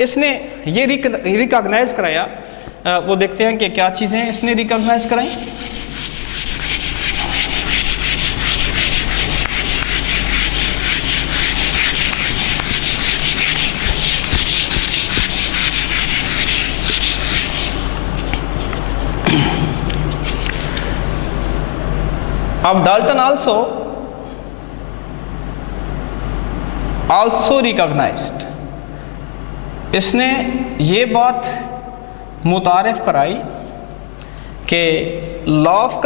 इसने ये रिकॉग्नाइज कराया, वो देखते हैं कि क्या चीज़ें इसने रिकॉग्नाइज कराई। अब डाल्टन also recognized, इसने ये बात मुतारिफ कराई कि law of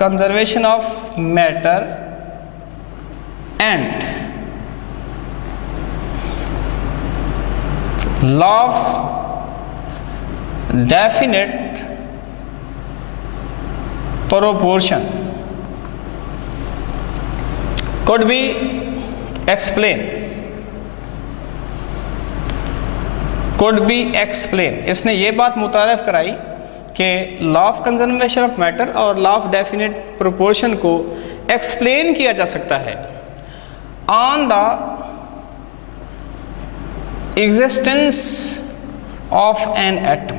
conservation of matter and law of definite proportion could be explained, इसने ये बात मुतारिफ कराई कि law of conservation of matter और लॉ ऑफ डेफिनेट प्रोपोर्शन को एक्सप्लेन किया जा सकता है on the existence of an atom,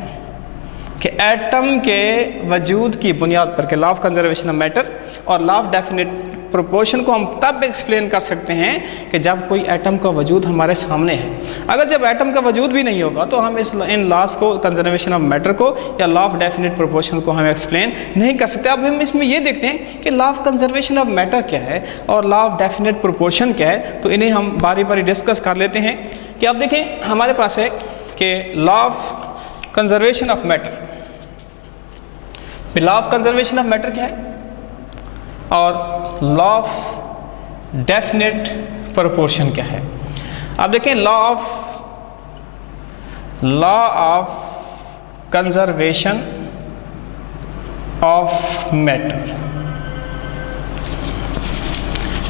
कि एटम के वजूद की बुनियाद पर, कि law of conservation of matter और लॉ ऑफ डेफिनेट प्रोपोर्शन को हम तब एक्सप्लेन कर सकते हैं कि जब कोई एटम का वजूद हमारे सामने है। अगर जब एटम का वजूद भी नहीं होगा तो हम इन लॉस को, कंजर्वेशन ऑफ मैटर को या लॉ ऑफ डेफिनेट प्रोपोर्शन को हम एक्सप्लेन नहीं कर सकते। अब हम इसमें ये देखते हैं कि law of conservation of matter क्या है और लॉ ऑफ डेफिनेट प्रोपोर्शन क्या है, तो इन्हें हम बारी बारी डिस्कस कर लेते हैं। कि आप देखें हमारे पास है कि law of conservation of matter, law of conservation of matter क्या है और लॉ ऑफ डेफिनेट प्रोपोर्शन क्या है। अब देखें law of conservation of matter,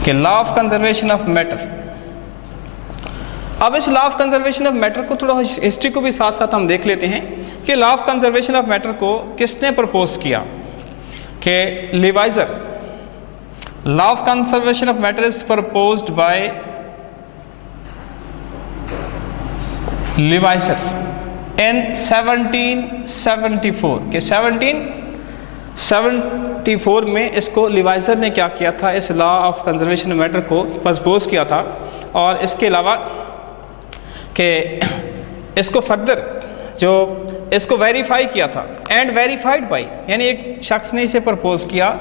कि law of conservation of matter. अब इस law of conservation of matter को थोड़ा हिस्ट्री को भी साथ साथ हम देख लेते हैं कि law of conservation of matter को किसने प्रपोज किया, कि Lavoisier. Law of conservation of matter is proposed by Lavoisier in 1774, के 1774 में इसको लिवाइजर ने क्या किया था, इस law of conservation of matter को प्रपोज किया था। और इसके अलावा कि इसको फर्दर जो इसको वेरीफाई किया था, एंड वेरीफाइड बाई, यानी एक शख्स ने इसे प्रपोज किया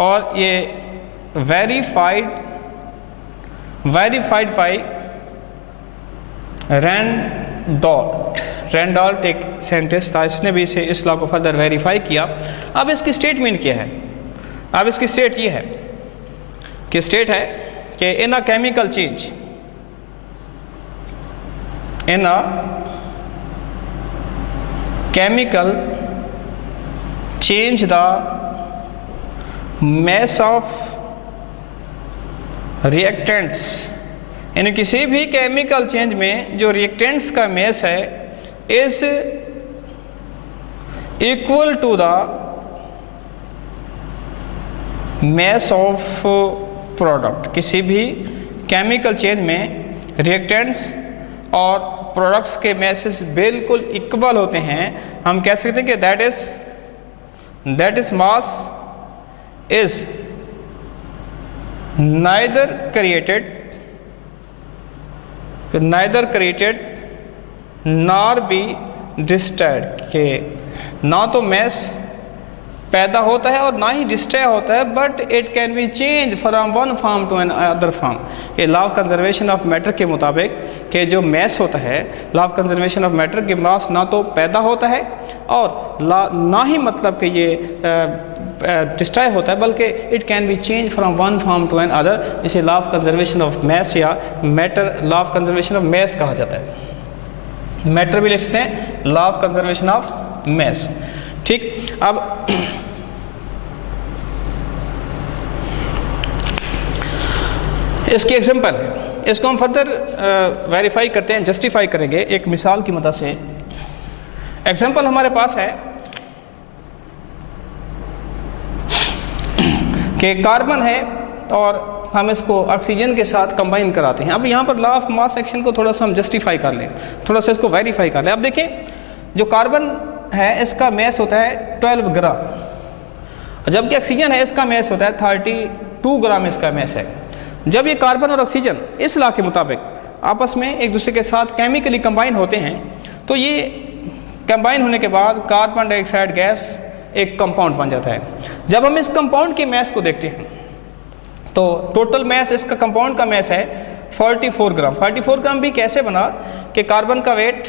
और ये वेरीफाइड बाई रैंडॉल्ट एक साइंटिस्ट था, इसने भी इस लॉ को फर्दर वेरीफाई किया। अब इसकी स्टेटमेंट क्या है, अब इसकी स्टेट ये है कि स्टेट है कि in a chemical change, in a chemical change the mass of reactants, यानी किसी भी केमिकल चेंज में जो रिएक्टेंट्स का मेस है is equal to the mass of product. किसी भी केमिकल चेंज में रिएक्टेंट्स और प्रोडक्ट्स के मैसेज बिल्कुल इक्वल होते हैं, हम कह सकते हैं कि that is mass is neither created nor be destroyed, के ना तो मैस पैदा होता है और ना ही डिस्ट्रॉय होता है, but it can be change from one form to another form. ये law of conservation of matter के मुताबिक कि जो मैस होता है, law of conservation of matter के मास ना तो पैदा होता है और ना ही मतलब कि ये डिस्ट्रॉय होता है, बल्कि it can be change from one form to another. इसे law of conservation of mass या matter, law of conservation of mass कहा जाता है। मैटर भी लिखते हैं law of conservation of mass. ठीक, अब इसकी एग्जांपल, इसको हम फर्दर वेरीफाई करते हैं, जस्टिफाई करेंगे एक मिसाल की मदद से। एग्जांपल हमारे पास है कि कार्बन है और हम इसको ऑक्सीजन के साथ कंबाइन कराते हैं। अब यहाँ पर लॉ ऑफ मास एक्शन को थोड़ा सा हम जस्टिफाई कर लें, थोड़ा सा इसको वेरीफाई कर लें। अब देखें, जो कार्बन है इसका मैस होता है 12 ग्राम, जबकि ऑक्सीजन है इसका मैस होता है 32 ग्राम इसका मैस है। जब ये कार्बन और ऑक्सीजन इस लॉ के मुताबिक आपस में एक दूसरे के साथ केमिकली कंबाइन होते हैं, तो ये कंबाइन होने के बाद कार्बन डाइऑक्साइड गैस एक कंपाउंड बन जाता है। जब हम इस कंपाउंड के मैस को देखते हैं तो टोटल मैस इसका कंपाउंड का मैस है 44 ग्राम। 44 ग्राम भी कैसे बना कि कार्बन का वेट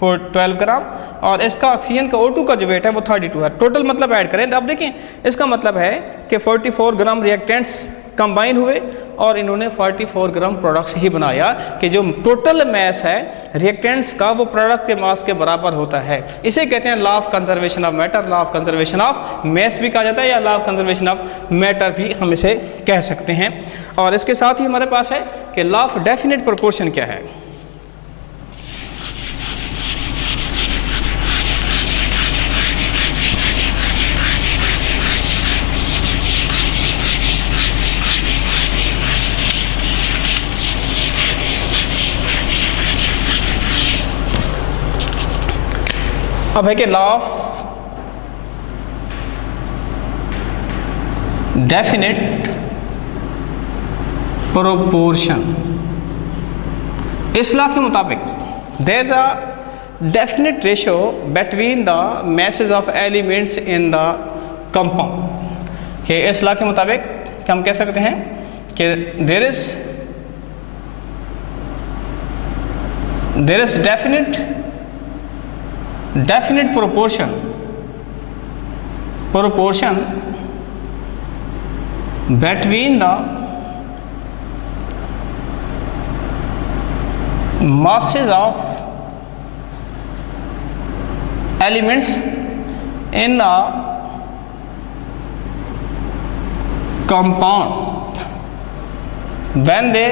12 ग्राम और इसका ऑक्सीजन का O2 का जो वेट है वो 32 है। टोटल मतलब ऐड करें तो अब देखें, इसका मतलब है कि 44 ग्राम रिएक्टेंट्स कंबाइन हुए और इन्होंने 44 ग्राम प्रोडक्ट्स ही बनाया कि जो टोटल मैस है रिएक्टेंट्स का वो प्रोडक्ट के मास के बराबर होता है। इसे कहते हैं law of conservation of matter, law of conservation of mess भी कहा जाता है या law of conservation of matter भी हम इसे कह सकते हैं। और इसके साथ ही हमारे पास है कि लॉ ऑफ डेफिनेट प्रोपोर्शन क्या है। अब है कि लॉ ऑफ डेफिनेट प्रोपोर्शन, इस लॉ के मुताबिक there is a definite ratio between the masses of elements in the compound. कि इस लॉ के मुताबिक हम कह सकते हैं कि there is definite proportion between the masses of elements in a compound when they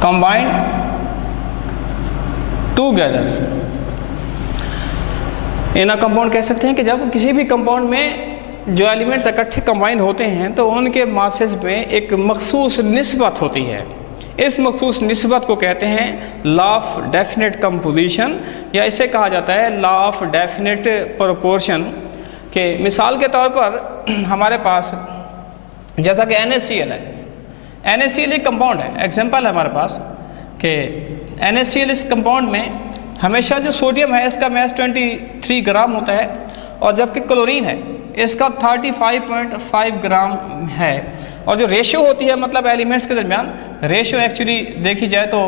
combine together। In compound कह सकते हैं कि जब किसी भी कंपाउंड में जो एलिमेंट्स इकट्ठे कंबाइन होते हैं तो उनके मासेस में एक मखसूस निस्बत होती है। इस मखसूस निस्बत को कहते हैं लॉ ऑफ डेफिनेट कंपोजिशन या इसे कहा जाता है लॉ ऑफ डेफिनेट प्रोपोर्शन। के मिसाल के तौर पर हमारे पास जैसा कि NaCl है, NaCl एक कंपाउंड है, एग्जाम्पल है हमारे पास कि NaCl इस कंपाउंड में हमेशा जो सोडियम है इसका मैस 23 ग्राम होता है और जबकि क्लोरीन है इसका 35.5 ग्राम है। और जो रेशियो होती है मतलब एलिमेंट्स के दरमियान रेशियो एक्चुअली देखी जाए तो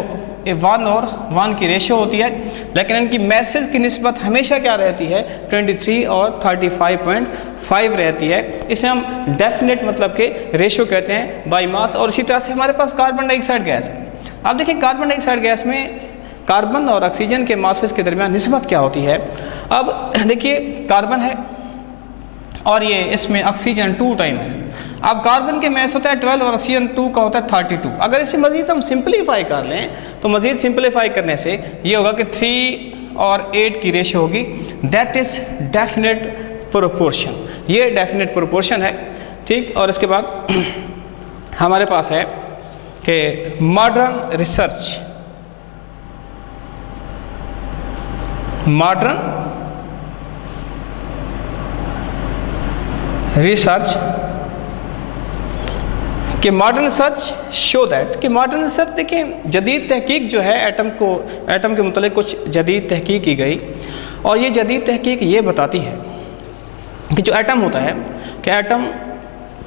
1 और 1 की रेशियो होती है, लेकिन इनकी मैसेज की निस्बत हमेशा क्या रहती है 23 और 35.5 रहती है। इसे हम डेफिनेट मतलब के रेशियो कहते हैं बाई मास। और इसी तरह से हमारे पास कार्बन डाइऑक्साइड गैस है। अब देखिए कार्बन डाइऑक्साइड गैस में कार्बन और ऑक्सीजन के मासेस के दरमियान निस्बत क्या होती है। अब देखिए कार्बन है और ये इसमें ऑक्सीजन 2 टाइम है। अब कार्बन के मैस होता है 12 और ऑक्सीजन 2 का होता है 32। अगर इसे मजीद हम सिंप्लीफाई कर लें तो मजीद सिंप्लीफाई करने से ये होगा कि 3 और 8 की रेशियो होगी। दैट इज डेफिनेट प्रोपोर्शन, ये डेफिनेट प्रोपोर्शन है। ठीक, और इसके बाद हमारे पास है कि मॉडर्न रिसर्च कि मॉडर्न रिसर्च शो दैट कि मॉडर्न रिसर्च देखिए जदीद तहकीक जो है एटम के मुतालिक कुछ जदीद तहकीक की गई और ये जदीद तहकीक ये बताती है कि जो एटम होता है कि एटम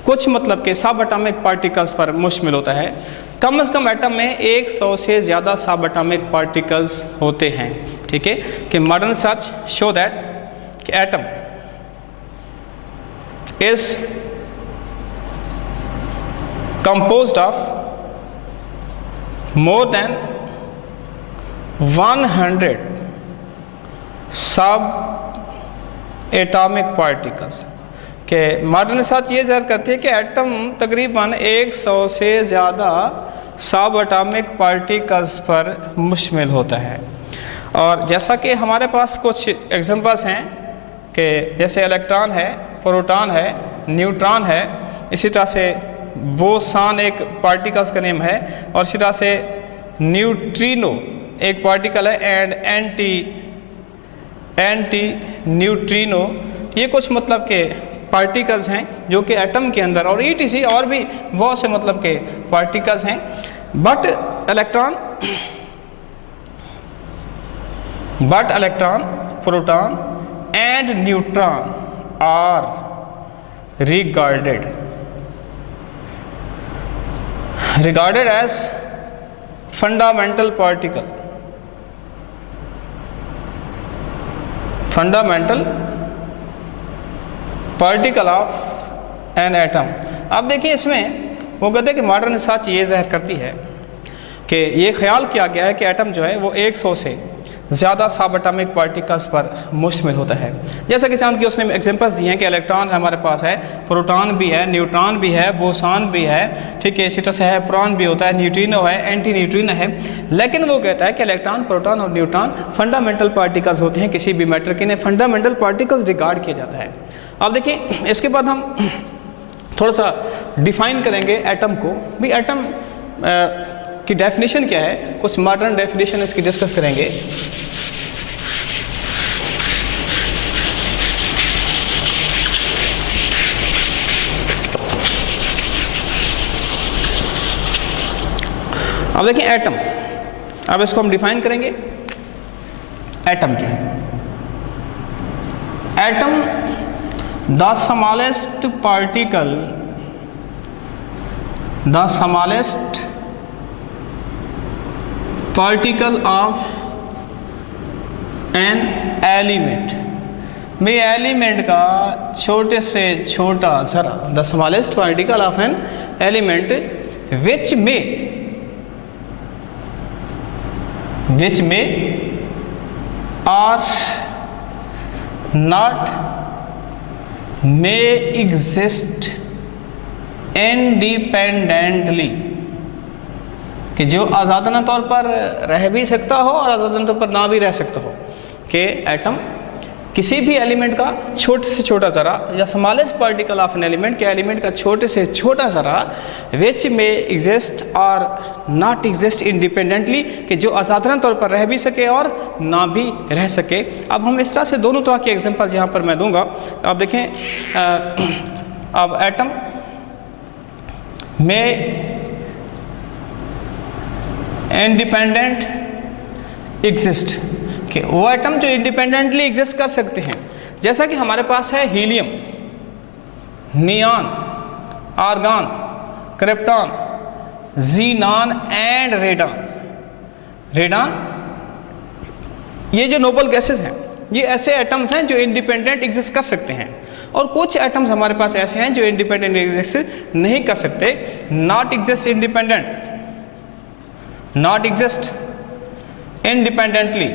कुछ मतलब के सब एटॉमिक पार्टिकल्स पर मुश्तमिल होता है। कम से कम एटम में 100 से ज़्यादा सब एटॉमिक पार्टिकल्स होते हैं। ठीक है, कि मॉडर्न रिसर्च शो दैट कि atom is composed of more than 100 सब एटॉमिक पार्टिकल्स। के मॉडर्न रिसर्च ये ज़ाहिर करती है कि एटम तकरीबन 100 से ज़्यादा सब एटॉमिक पार्टिकल्स पर मुश्तमिल होता है। और जैसा कि हमारे पास कुछ एग्जांपल्स हैं कि जैसे इलेक्ट्रॉन है प्रोटॉन है, न्यूट्रॉन है, इसी तरह से बोसान एक पार्टिकल्स का नेम है, और इसी तरह से न्यूट्रिनो एक पार्टिकल है, एंड एंटी न्यूट्रिनो, ये कुछ मतलब के पार्टिकल्स हैं जो कि एटम के अंदर, और ETC और भी बहुत से मतलब के पार्टिकल्स हैं। But electron, proton and neutron are regarded as fundamental particle of an atom। अब देखिए इसमें वो कहते हैं कि मॉडर्न रिसर्च ये ज़ाहिर करती है कि ये ख्याल किया गया है कि एटम जो है वो 100 से ज़्यादा सब एटॉमिक पार्टिकल्स पर मुश्तमिल होता है। जैसा कि चांद की उसने एग्जांपल्स दिए हैं कि इलेक्ट्रॉन हमारे पास है, प्रोटॉन भी है, न्यूट्रॉन भी है, बोसान भी है, ठीक है, इसी तरह से है प्रॉन भी होता है, न्यूट्रिनो है, एंटी न्यूट्रिनो है। लेकिन वो कहता है कि इलेक्ट्रॉन, प्रोटॉन और न्यूट्रॉन फंडामेंटल पार्टिकल्स होते हैं किसी भी मैटर के, इन्हें फंडामेंटल पार्टिकल्स रिगार्ड किया जाता है। अब देखिए इसके बाद हम थोड़ा सा डिफाइन करेंगे एटम को भी। एटम की डेफिनेशन क्या है, कुछ मॉडर्न डेफिनेशन इसकी डिस्कस करेंगे। अब देखिए एटम, अब इसको हम डिफाइन करेंगे। एटम क्या है? Atom the smallest particle, the smallest particle of an element, में एलिमेंट का छोटे से छोटा जरा, the smallest particle of an element which may or not may exist independently, कि जो आज़ादाना तौर पर रह भी सकता हो और आज़ादाना तौर पर ना भी रह सकता हो, कि एटम किसी भी एलिमेंट का छोटे से छोटा ज़रा, या smallest particle of an element के एलिमेंट का छोटे से छोटा ज़रा, विच में एग्जिस्ट और नॉट एग्जिस्ट इंडिपेंडेंटली, कि जो आज़ादाना तौर पर रह भी सके और ना भी रह सके। अब हम इस तरह से दोनों तरह के एग्जांपल्स यहाँ पर मैं दूंगा। अब देखें, अब एटम में इंडिपेंडेंट एग्जिस्ट, कि वो एटम जो इंडिपेंडेंटली एग्जिस्ट कर सकते हैं, जैसा कि हमारे पास है helium, neon, argon, krypton, xenon and radon. ये जो नोबल गैसेस हैं, ये ऐसे एटम्स हैं जो इंडिपेंडेंट एग्जिस्ट कर सकते हैं, और कुछ एटम्स हमारे पास ऐसे हैं जो इंडिपेंडेंट एग्जिस्ट नहीं कर सकते। Not exist independent, not exist independently,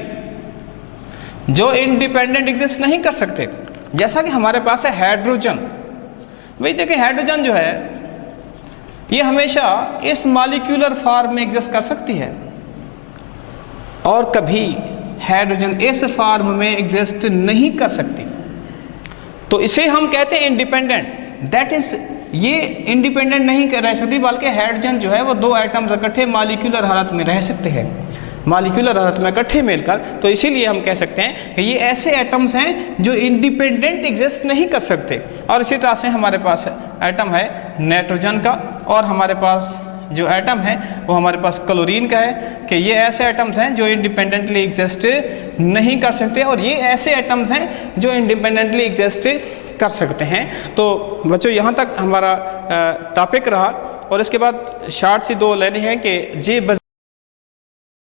जो इंडिपेंडेंट एग्जिस्ट नहीं कर सकते। जैसा कि हमारे पास है हाइड्रोजन। वही देखिए, हाइड्रोजन जो है ये हमेशा इस मॉलिक्यूलर फॉर्म में एग्जिस्ट कर सकती है, और कभी हाइड्रोजन इस फॉर्म में एग्जिस्ट नहीं कर सकती। तो इसे हम कहते हैं इंडिपेंडेंट। दैट इज, ये इंडिपेंडेंट नहीं रह सकती, बल्कि हाइड्रोजन जो है वो दो एटम्स इकट्ठे मॉलिक्यूलर हालत में रह सकते हैं, मॉलिक्यूलर हालत में इकट्ठे मिलकर। तो इसीलिए हम कह सकते हैं कि ये ऐसे एटम्स हैं जो इंडिपेंडेंट एग्जिस्ट नहीं कर सकते। और इसी तरह से हमारे पास एटम है नाइट्रोजन का, और हमारे पास जो एटम है वो हमारे पास क्लोरीन का है, कि ये ऐसे एटम्स हैं जो इंडिपेंडेंटली एग्जिस्ट नहीं कर सकते, और ये ऐसे एटम्स हैं जो इंडिपेंडेंटली एग्जिस्ट कर सकते हैं। तो बच्चों, यहाँ तक हमारा टॉपिक रहा, और इसके बाद शार्ट सी दो लेने हैं कि जे